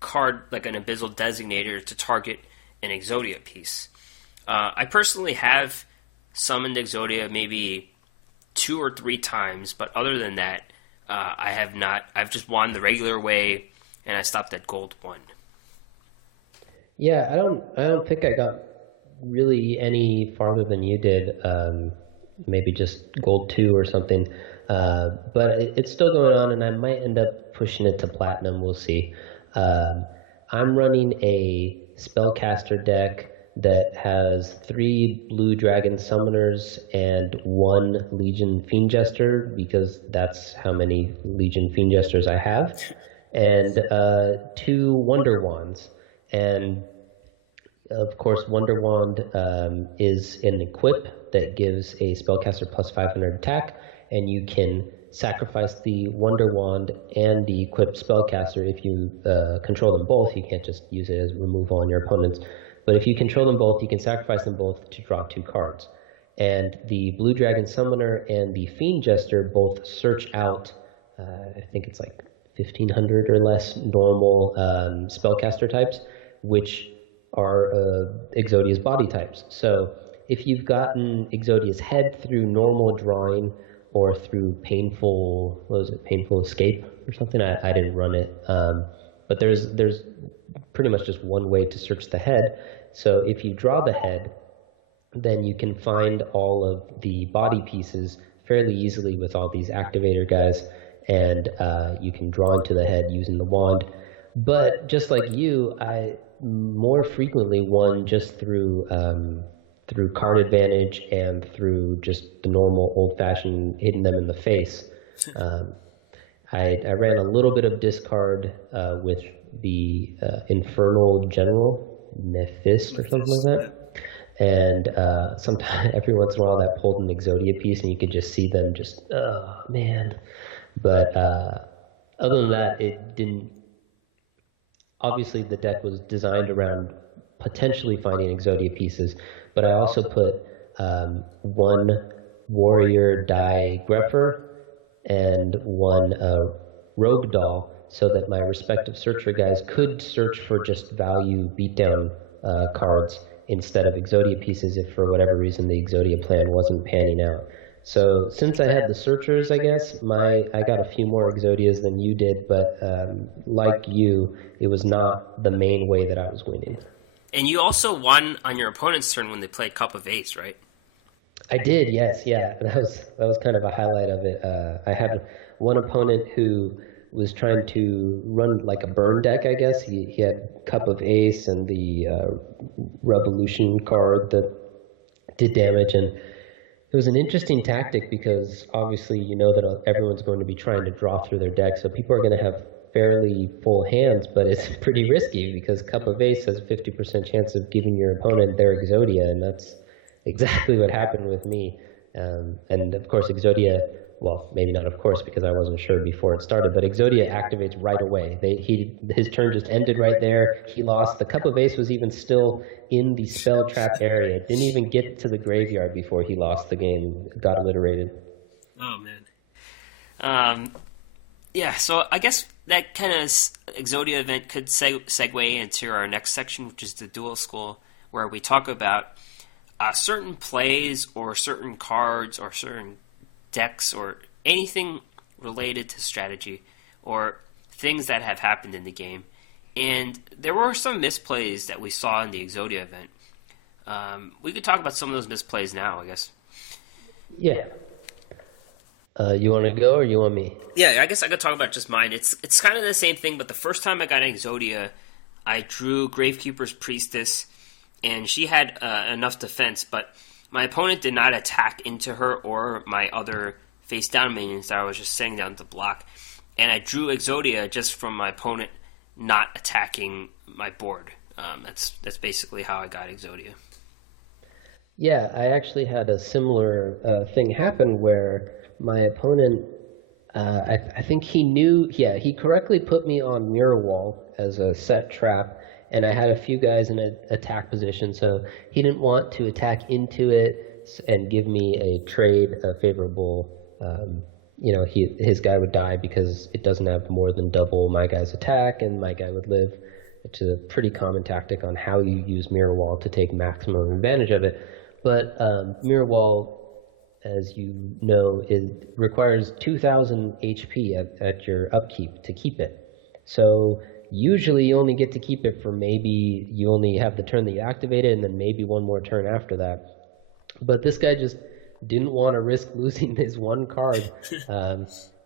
card like an Abyssal Designator to target an Exodia piece. I personally have summoned Exodia maybe 2 or 3 times, but other than that, I have not. I've just won the regular way, and I stopped at Gold 1. Yeah, I don't think I got really any farther than you did. Maybe just Gold 2 or something. But it's still going on, and I might end up pushing it to Platinum. We'll see. I'm running a Spellcaster deck that has 3 Blue Dragon Summoners and 1 Legion Fiend Jester, because that's how many Legion Fiend Jesters I have, and 2 Wonderwands. And of course, Wonderwand is an equip that gives a Spellcaster plus 500 attack, and you can sacrifice the Wonderwand and the equipped Spellcaster if you control them both. You can't just use it as removal on your opponents. But if you control them both, you can sacrifice them both to draw 2 cards. And the Blue Dragon Summoner and the Fiend Jester both search out, I think it's like 1,500 or less normal Spellcaster types, which are Exodia's body types. So if you've gotten Exodia's head through normal drawing or through painful escape or something, I didn't run it. But there's pretty much just one way to search the head. So if you draw the head, then you can find all of the body pieces fairly easily with all these activator guys, and you can draw into the head using the wand. But just like you, I more frequently won just through card advantage and through just the normal old-fashioned hitting them in the face. I ran a little bit of discard with the Infernal General, Nephist or something like that. And sometimes, every once in a while, that pulled an Exodia piece, and you could just see them just, oh, man. But other than that, it didn't. Obviously, the deck was designed around potentially finding Exodia pieces, but I also put 1 Warrior Die Grepher and 1 Rogue Doll, so that my respective searcher guys could search for just value beatdown cards instead of Exodia pieces if for whatever reason the Exodia plan wasn't panning out. So since I had the searchers, I guess, I got a few more Exodias than you did, but like you, it was not the main way that I was winning. And you also won on your opponent's turn when they played Cup of Ace, right? I did, yes, yeah. That was kind of a highlight of it. I had one opponent who was trying to run like a burn deck, I guess. He had Cup of Ace and the Revolution card that did damage, and it was an interesting tactic because obviously you know that everyone's going to be trying to draw through their deck, so people are going to have fairly full hands, but it's pretty risky because Cup of Ace has a 50% chance of giving your opponent their Exodia, and exactly what happened with me. And of course, Exodia, well, maybe not of course, because I wasn't sure before it started, but Exodia activates right away. His turn just ended right there. He lost. The Cup of Ace was even still in the spell trap area. It didn't even get to the graveyard before he lost the game, got obliterated. Oh, man. Yeah, so I guess that kind of Exodia event could segue into our next section, which is the Duel School, where we talk about certain plays or certain cards or certain decks or anything related to strategy or things that have happened in the game. And there were some misplays that we saw in the Exodia event. We could talk about some of those misplays now, I guess. Yeah. You want to go or you want me? Yeah, I guess I could talk about just mine. It's kind of the same thing, but the first time I got Exodia, I drew Gravekeepers Priestess, and she had enough defense, but my opponent did not attack into her or my other face-down minions that I was just sitting down to block. And I drew Exodia just from my opponent not attacking my board. That's basically how I got Exodia. Yeah, I actually had a similar thing happen where my opponent, I think he knew, yeah, he correctly put me on Mirror Wall as a set trap, and I had a few guys in an attack position, so he didn't want to attack into it and give me a trade, a favorable, his guy would die because it doesn't have more than double my guy's attack, and my guy would live, which is a pretty common tactic on how you use Mirror Wall to take maximum advantage of it. But Mirror Wall, as you know, it requires 2,000 HP at your upkeep to keep it. So usually you only get to keep it for maybe, you only have the turn that you activate it and then maybe one more turn after that. But this guy just didn't want to risk losing this one card.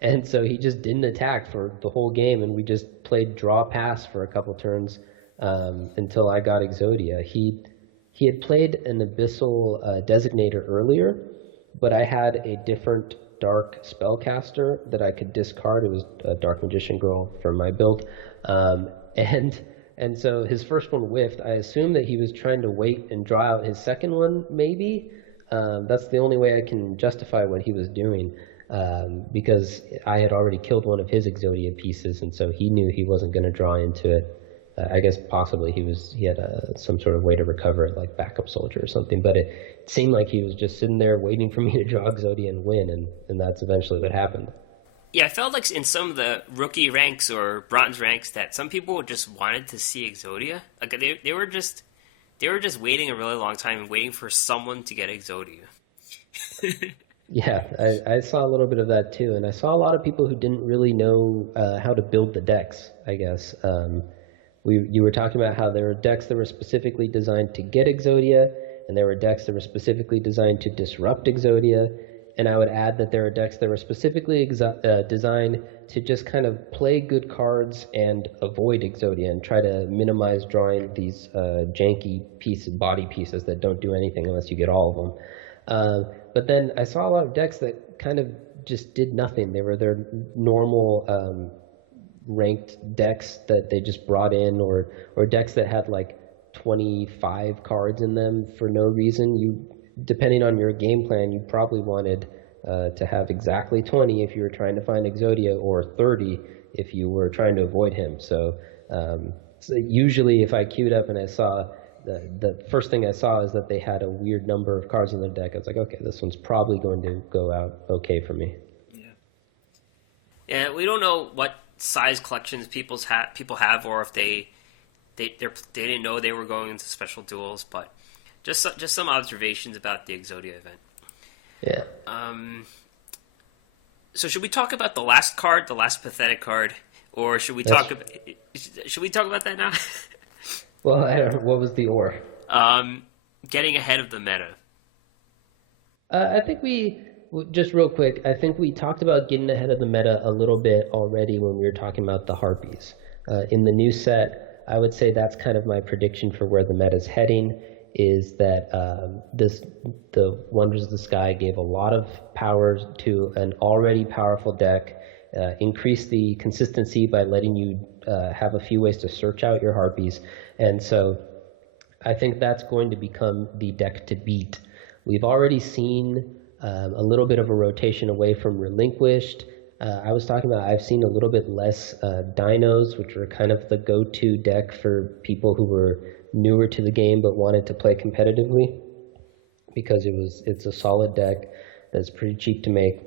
And so he just didn't attack for the whole game, and we just played draw pass for a couple turns until I got Exodia. He had played an Abyssal Designator earlier, but I had a different dark spellcaster that I could discard. It was a Dark Magician Girl from my build. And so his first one whiffed. I assume that he was trying to wait and draw out his second one, maybe. That's the only way I can justify what he was doing, because I had already killed one of his Exodia pieces, and so he knew he wasn't going to draw into it. I guess possibly he had some sort of way to recover it, like backup soldier or something, but it seemed like he was just sitting there waiting for me to draw Exodia and win, and that's eventually what happened. Yeah, I felt like in some of the rookie ranks or bronze ranks that some people just wanted to see Exodia. Like they were just waiting a really long time and waiting for someone to get Exodia. Yeah, I saw a little bit of that too, and I saw a lot of people who didn't really know how to build the decks, I guess. You were talking about how there were decks that were specifically designed to get Exodia, and there were decks that were specifically designed to disrupt Exodia, and I would add that there are decks that were specifically designed to just kind of play good cards and avoid Exodia and try to minimize drawing these janky body pieces that don't do anything unless you get all of them. But then I saw a lot of decks that kind of just did nothing. They were their normal ranked decks that they just brought in, or decks that had like 25 cards in them for no reason. Depending on your game plan, you probably wanted to have exactly 20 if you were trying to find Exodia, or 30 if you were trying to avoid him. So usually if I queued up and I saw the first thing I saw is that they had a weird number of cards in their deck, I was like, okay, this one's probably going to go out okay for me. Yeah, we don't know what size collections people have, or if they didn't know they were going into special duels, but just some observations about the Exodia event. Yeah. So should we talk about the last card, the last pathetic card, or should we talk about that now? Well, I don't know. What was the or? Getting ahead of the meta. I think just real quick, I think we talked about getting ahead of the meta a little bit already when we were talking about the Harpies. In the new set, I would say that's kind of my prediction for where the meta is heading, is that the Wonders of the Sky gave a lot of power to an already powerful deck, increased the consistency by letting you have a few ways to search out your Harpies, and so I think that's going to become the deck to beat. We've already seen a little bit of a rotation away from Relinquished. I was talking about I've seen a little bit less Dinos, which were kind of the go-to deck for people who were newer to the game but wanted to play competitively, because it's a solid deck that's pretty cheap to make.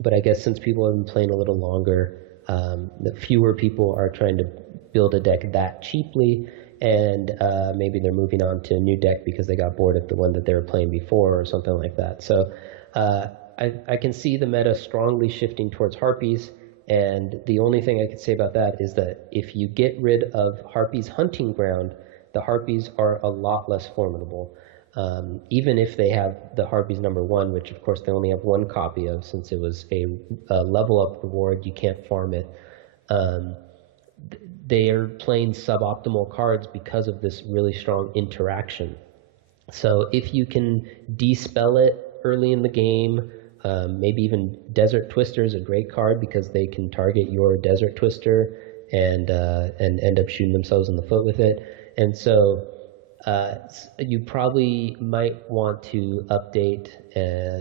But I guess since people have been playing a little longer, the fewer people are trying to build a deck that cheaply, and maybe they're moving on to a new deck because they got bored of the one that they were playing before or something like that. So I can see the meta strongly shifting towards Harpies, and the only thing I can say about that is that if you get rid of Harpies Hunting Ground, the Harpies are a lot less formidable. Even if they have the Harpies #1, which of course they only have one copy of since it was a level up reward, you can't farm it. They are playing suboptimal cards because of this really strong interaction. So if you can dispel it early in the game, maybe even Desert Twister is a great card because they can target your Desert Twister and end up shooting themselves in the foot with it. And so you probably might want to update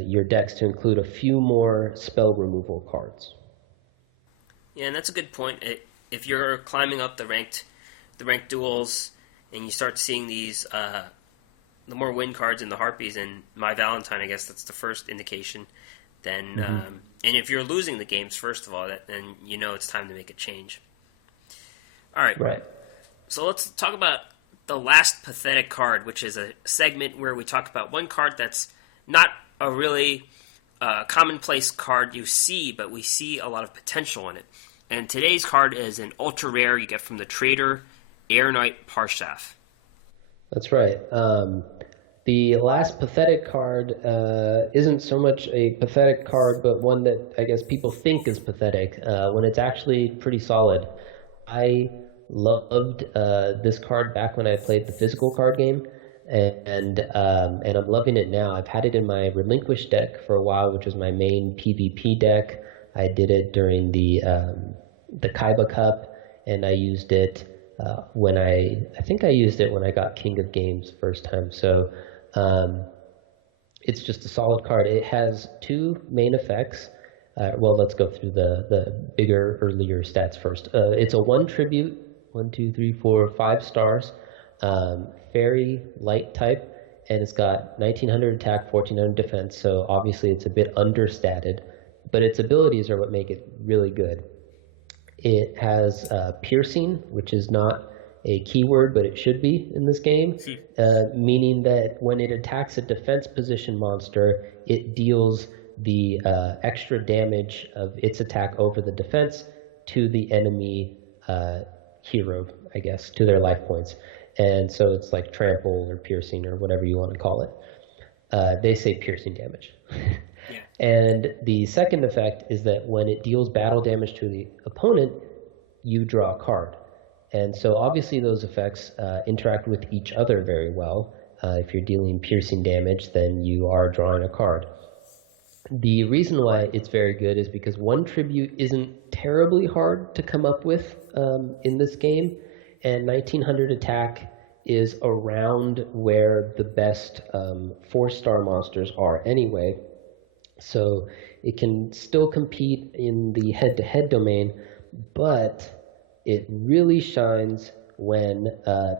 your decks to include a few more spell removal cards. Yeah, and that's a good point. If you're climbing up the ranked duels and you start seeing these the more win cards in the Harpies and My Valentine, I guess that's the first indication. Then and if you're losing the games, first of all, then you know it's time to make a change. All right. Right. So let's talk about the last pathetic card, which is a segment where we talk about one card that's not a really commonplace card you see, but we see a lot of potential in it. And today's card is an ultra rare you get from the trader, Airknight Parshath. That's right. The last pathetic card isn't so much a pathetic card, but one that I guess people think is pathetic when it's actually pretty solid. I loved this card back when I played the physical card game, and I'm loving it now. I've had it in my Relinquished deck for a while, which was my main PvP deck. I did it during the Kaiba Cup, and I used it when I think I used it when I got King of Games first time. So it's just a solid card. It has two main effects. Well, let's go through the bigger, earlier stats first. It's a 1 tribute, 1, 2, 3, 4, 5 stars, fairy light type, and it's got 1900 attack, 1400 defense, so obviously it's a bit understated, but its abilities are what make it really good. It has piercing, which is not a keyword, but it should be in this game, meaning that when it attacks a defense position monster, it deals the extra damage of its attack over the defense to the enemy hero, I guess, to their life points. And so it's like trample or piercing or whatever you want to call it. They say piercing damage. Yeah. And the second effect is that when it deals battle damage to the opponent, you draw a card. And so obviously those effects interact with each other very well. If you're dealing piercing damage, then you are drawing a card. The reason why it's very good is because 1 tribute isn't terribly hard to come up with in this game, and 1900 attack is around where the best 4-star monsters are anyway. So it can still compete in the head-to-head domain, but it really shines when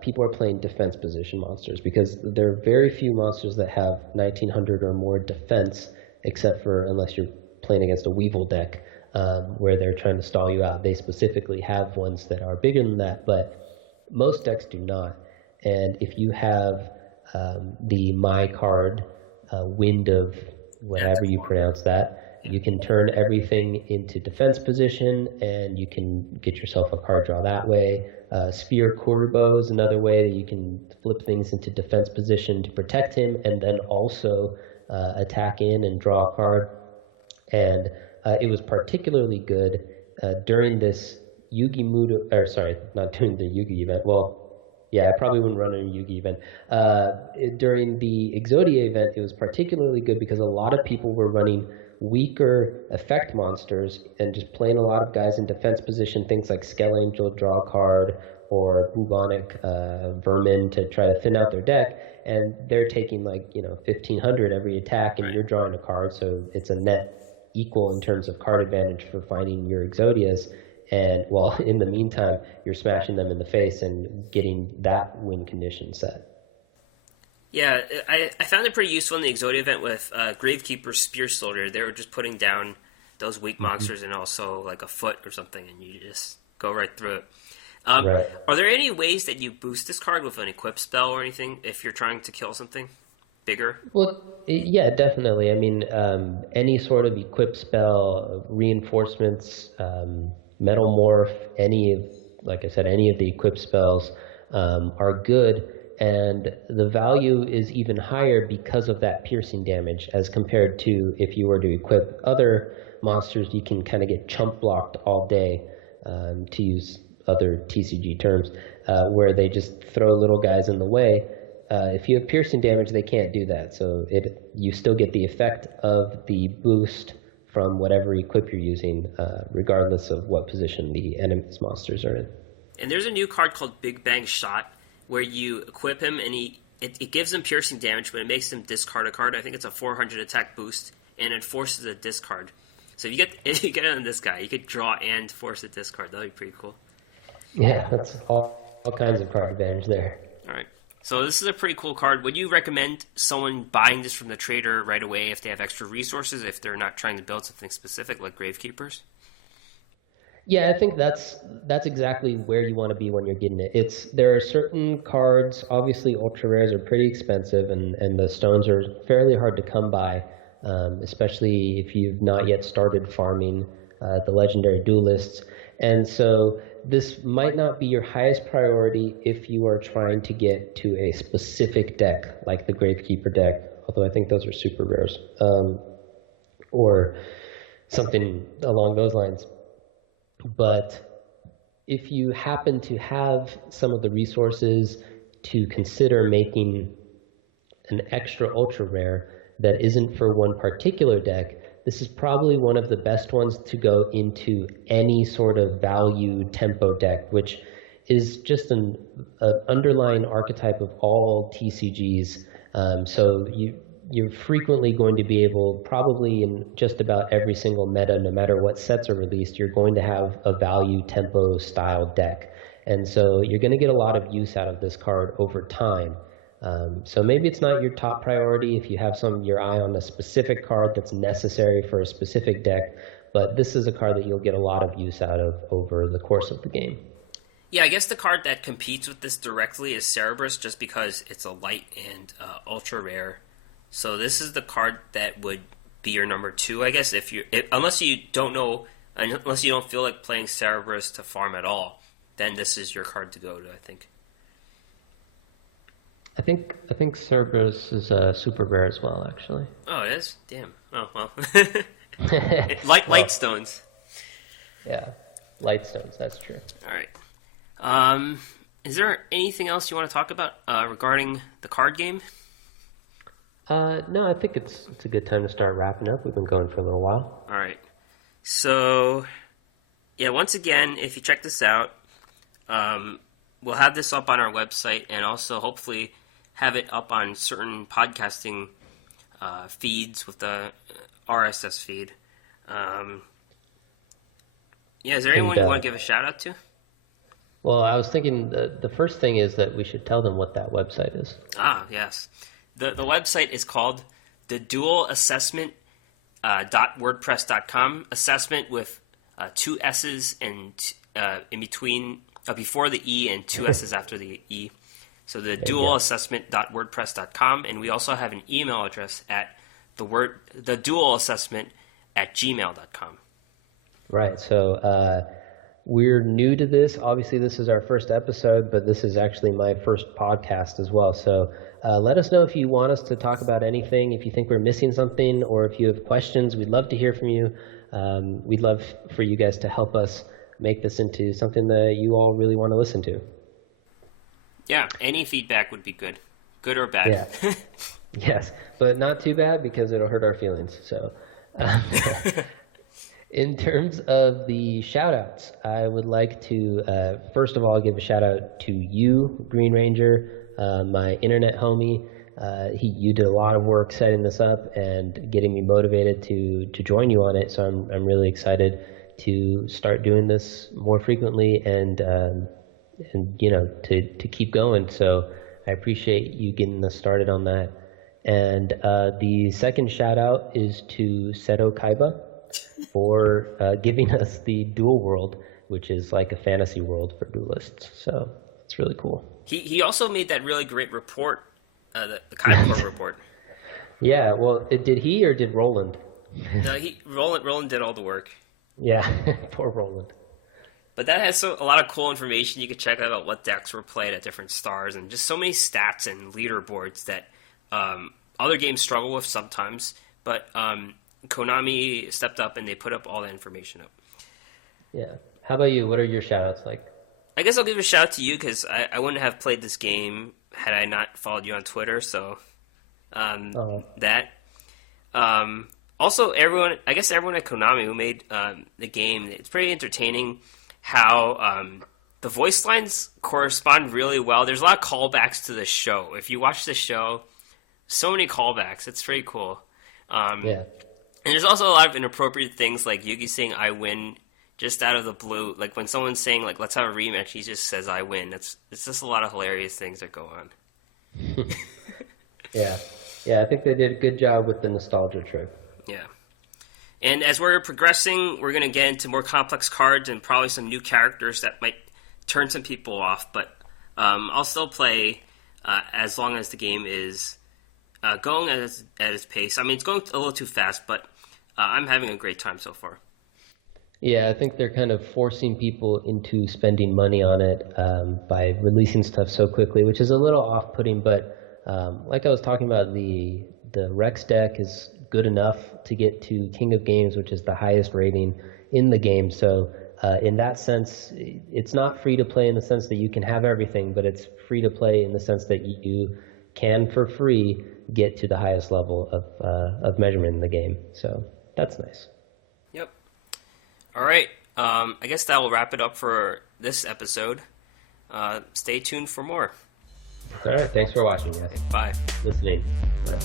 people are playing defense position monsters, because there are very few monsters that have 1900 or more defense, except for unless you're playing against a Weevil deck where they're trying to stall you out. They specifically have ones that are bigger than that, but most decks do not. And if you have the My card, Wind of whatever you pronounce that, you can turn everything into defense position, and you can get yourself a card draw that way. Sphere Kurubo is another way that you can flip things into defense position to protect him, and then also attack in and draw a card. And it was particularly good during this Yugi Muto, or sorry, not during the Yugi event. Well, yeah, I probably wouldn't run a Yugi event. During the Exodia event, it was particularly good because a lot of people were running weaker effect monsters and just playing a lot of guys in defense position, things like Skell Angel, draw a card, or bubonic vermin to try to thin out their deck. and they're taking like 1,500 every attack, and you're drawing a card, so it's a net equal in terms of card advantage for finding your Exodias. And well, in the meantime, you're smashing them in the face and getting that win condition set. Yeah, I found it pretty useful in the Exodia event with Gravekeepers Spear Soldier. They were just putting down those weak monsters and also like a foot or something, and you just go right through it. Right. Are there any ways that you boost this card with an equip spell or anything if you're trying to kill something bigger? Well, yeah, definitely. I mean, any sort of equip spell, reinforcements, metamorph, like I said, any of the equip spells are good. And the value is even higher because of that piercing damage as compared to if you were to equip other monsters, you can kind of get chump blocked all day, to use other TCG terms, where they just throw little guys in the way. If you have piercing damage, they can't do that. So you still get the effect of the boost from whatever equip you're using, regardless of what position the enemy's monsters are in. And there's a new card called Big Bang Shot, where you equip him and it gives him piercing damage, but it makes him discard a card. I think it's a 400 attack boost, and it forces a discard. So if you get it on this guy, you could draw and force a discard. That'd be pretty cool. Yeah, that's all kinds of card advantage there. All right. So this is a pretty cool card. Would you recommend someone buying this from the trader right away if they have extra resources, if they're not trying to build something specific like Gravekeepers? Yeah, I think that's exactly where you want to be when you're getting it. There are certain cards, obviously ultra rares are pretty expensive, and the stones are fairly hard to come by, especially if you've not yet started farming the legendary duelists. And so this might not be your highest priority if you are trying to get to a specific deck, like the Gravekeeper deck, although I think those are super rares, or something along those lines. But if you happen to have some of the resources to consider making an extra ultra rare that isn't for one particular deck, this is probably one of the best ones to go into any sort of value tempo deck, which is just an underlying archetype of all TCGs. So you're frequently going to be able, probably in just about every single meta, no matter what sets are released, you're going to have a value tempo style deck. And so you're going to get a lot of use out of this card over time. So maybe it's not your top priority if you have your eye on a specific card that's necessary for a specific deck, but this is a card that you'll get a lot of use out of over the course of the game. Yeah, I guess the card that competes with this directly is Cerberus, just because it's a light and ultra rare. So this is the card that would be your number 2, I guess, unless you don't feel like playing Cerberus to farm at all, then this is your card to go to, I think. I think Cerberus is super rare as well, actually. Oh, it is? Damn. Oh, well. Light stones. Yeah, light stones, that's true. All right. Is there anything else you want to talk about regarding the card game? No, I think it's a good time to start wrapping up. We've been going for a little while. All right. So, yeah, once again, if you check this out, we'll have this up on our website and also hopefully have it up on certain podcasting feeds with the RSS feed. Yeah, is there anyone you want to give a shout out to? Well, I was thinking the first thing is that we should tell them what that website is. Ah, yes. The website is called the Duel Assessment .wordpress.com. Assessment with 2 S's and in between, before the E and 2 S's after the E. So the duelassessment.wordpress.com, and we also have an email address at the duelassessment@gmail.com. Right. So we're new to this. Obviously, this is our first episode, but this is actually my first podcast as well. So let us know if you want us to talk about anything, if you think we're missing something, or if you have questions. We'd love to hear from you. We'd love for you guys to help us make this into something that you all really want to listen to. Yeah, any feedback would be good. Good or bad. Yeah. Yes, but not too bad because it'll hurt our feelings. So in terms of the shout-outs, I would like to, first of all, give a shout-out to you, GreenRanger, my internet homie. You did a lot of work setting this up and getting me motivated to join you on it. So I'm really excited to start doing this more frequently and to keep going. So I appreciate you getting us started on that. And the second shout out is to Seto Kaiba for giving us the Duel World, which is like a fantasy world for duelists. So it's really cool. He also made that really great report, the Kaiba report. Yeah, well, did he or did Roland? No, Roland did all the work. Yeah, poor Roland. But that has a lot of cool information. You could check out about what decks were played at different stars and just so many stats and leaderboards that other games struggle with sometimes. But Konami stepped up and they put up all that information up. Yeah. How about you? What are your shout-outs like? I guess I'll give a shout out to you because I wouldn't have played this game had I not followed you on Twitter. So that. Also, everyone at Konami who made the game, it's pretty entertaining how the voice lines correspond really well. There's a lot of callbacks to the show. If you watch the show, so many callbacks. It's pretty cool. Yeah. And there's also a lot of inappropriate things like Yugi saying "I win" just out of the blue. Like when someone's saying like "Let's have a rematch," he just says "I win." It's just a lot of hilarious things that go on. Yeah. I think they did a good job with the nostalgia trip. Yeah. And as we're progressing, we're going to get into more complex cards and probably some new characters that might turn some people off. But I'll still play as long as the game is going at its pace. I mean, it's going a little too fast, but I'm having a great time so far. Yeah, I think they're kind of forcing people into spending money on it by releasing stuff so quickly, which is a little off-putting. But like I was talking about, the Rex deck is good enough to get to King of Games, which is the highest rating in the game. So in that sense, it's not free to play in the sense that you can have everything, but it's free to play in the sense that you can, for free, get to the highest level of measurement in the game. So that's nice. Yep. All right. I guess that will wrap it up for this episode. Stay tuned for more. All right. Thanks for watching, guys. Bye. Listening. Bye.